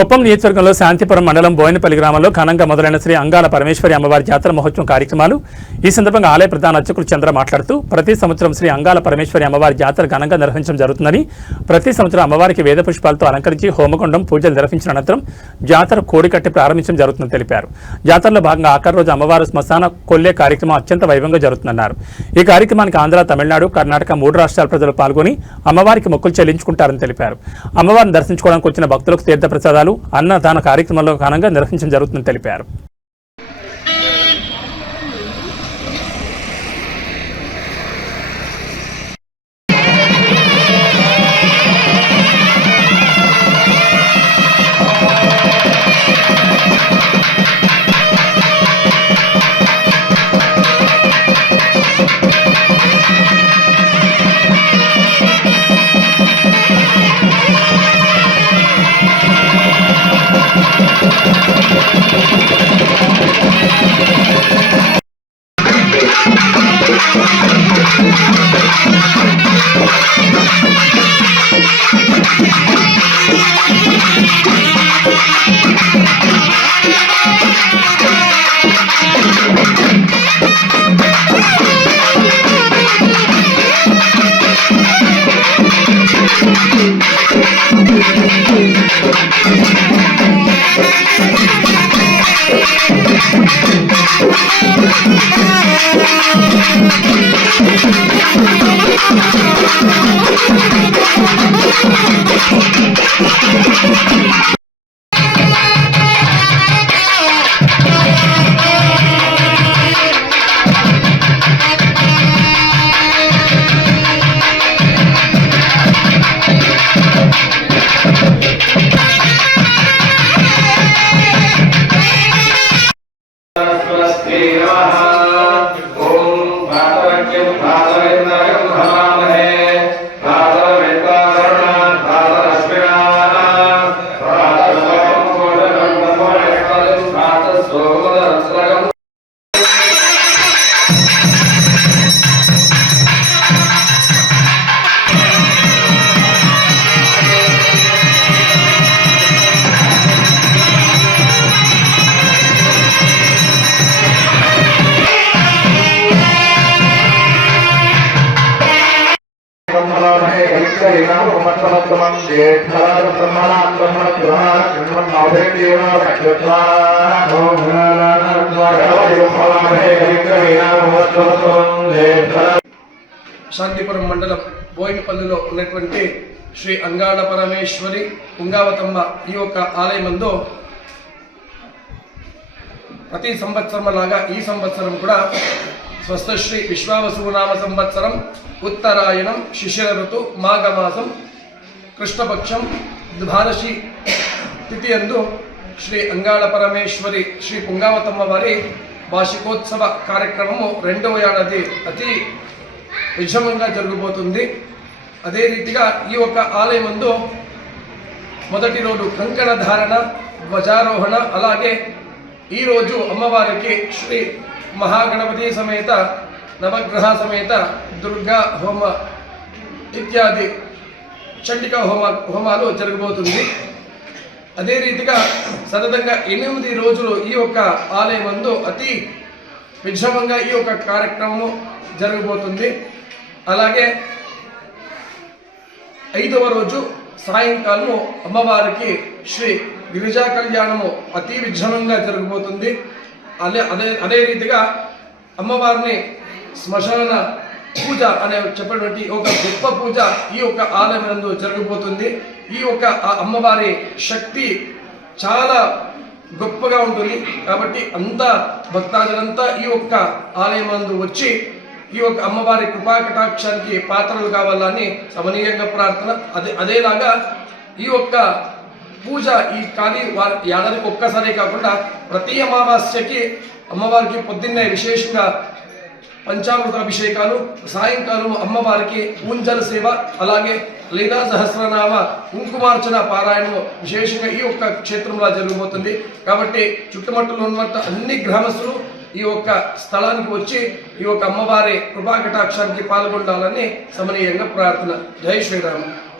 కుప్పం నియోజకవర్గంలో శాంతిపురం మండలం బోయినపల్లి గ్రామంలో ఘనంగా మొదలైన శ్రీ అంగాల పరమేశ్వరి అమ్మవారి జాతర మహోత్సవం కార్యక్రమాలు. ఈ సందర్భంగా ఆలయ ప్రధాన అర్చకులు చంద్ర మాట్లాడుతూ ప్రతి సంవత్సరం శ్రీ అంగాల పరమేశ్వరి అమ్మవారి జాతర ఘనంగా నిర్వహించడం జరుగుతుందని, ప్రతి సంవత్సరం అమ్మవారికి వేద పుష్పాలతో అలంకరించి హోమగుండం పూజలు నిర్వహించిన అనంతరం జాతర కోడికట్టి ప్రారంభించడం జరుగుతుందని తెలిపారు. జాతరలో భాగంగా ఆఖరి రోజు అమ్మవారు శ్మశాన కొల్లే కార్యక్రమం అత్యంత వైభవంగా జరుగుతుందన్నారు. ఈ కార్యక్రమానికి ఆంధ్ర, తమిళనాడు, కర్ణాటక 3 రాష్ట్రాల ప్రజలు పాల్గొని అమ్మవారికి మొక్కులు చెల్లించుకుంటారని తెలిపారు. అమ్మవారిని దర్శించుకోవడానికి వచ్చిన భక్తులకు తీర్థ ప్రసాదాలు, అన్నదాన కార్యక్రమంలో ఘనంగా నిర్వహించడం జరుగుతుందని తెలిపారు. శాంతిపురం మండలం బోయినపల్లిలో ఉన్నటువంటి శ్రీ అంగాళ పరమేశ్వరి పుంగావతమ్మ ఈ యొక్క ఆలయమందు ప్రతి సంవత్సరం లాగా ఈ సంవత్సరం కూడా స్వస్థశ్రీ విశ్వావసునామ సంవత్సరం ఉత్తరాయణం శిశిర ఋతు మాఘమాసం కృష్ణపక్షం ద్వాదశి తిథి అందు శ్రీ అంగాళ పరమేశ్వరి శ్రీ పుంగావతమ్మ వారి వార్షికోత్సవ కార్యక్రమము 2వ ఏడాది అతి విజయవంతంగా జరగబోతుంది. అదే రీతిగా ఈ యొక్క ఆలయమందు మొదటి రోజు కంకణ ధారణ, ధ్వజారోహణ, అలాగే ఈరోజు అమ్మవారికి శ్రీ మహాగణపతి సమేత నవగ్రహ సమేత దుర్గా హోమ ఇత్యాది చండికా హోమాలు జరగబోతుంది. అదే రీతిగా సతతంగా 8 రోజులు ఈ యొక్క ఆలయమందు అతి విజయవంతంగా ఈ యొక్క కార్యక్రమము జరగబోతుంది. అలాగే 5వ రోజు సాయంకాలము అమ్మవారికి శ్రీ గిరిజా కళ్యాణము అతి విజయవంతంగా జరగబోతుంది. అదే రీతిగా అమ్మవారిని శ్మశాన పూజ అనే చెప్పినటువంటి ఒక గొప్ప పూజ ఈ యొక్క ఆలయమందు జరగబోతుంది. ఈ యొక్క అమ్మవారి శక్తి చాలా గొప్పగా ఉంటుంది. కాబట్టి అంతా భక్తాదులంతా ఈ యొక్క ఆలయమందు వచ్చి ఈ యొక్క అమ్మవారి కృపాకటాక్షానికి పాత్రలు కావాలని సమనీయంగా ప్రార్థన. అదేలాగా ఈ యొక్క పూజ ఈ కానీ ఏడాదికి ఒక్కసారి కాకుండా ప్రతి అమావాస్యకి అమ్మవారికి పొద్దున్నే విశేషంగా పంచామృతాభిషేకాలు, సాయంకాలం అమ్మవారికి ఊంజల సేవ, అలాగే లలితా సహస్రనామ కుంకుమార్చన పారాయణము విశేషంగా ఈ యొక్క క్షేత్రంలో జరగబోతుంది. కాబట్టి చుట్టుముట్టలో ఉన్నంత అన్ని గ్రామస్తులు ఈ యొక్క స్థలానికి వచ్చి ఈ యొక్క అమ్మవారి కృపాకటాక్షానికి పాల్గొనాలని సమనీయంగా ప్రార్థన. జై శ్రీరామ్.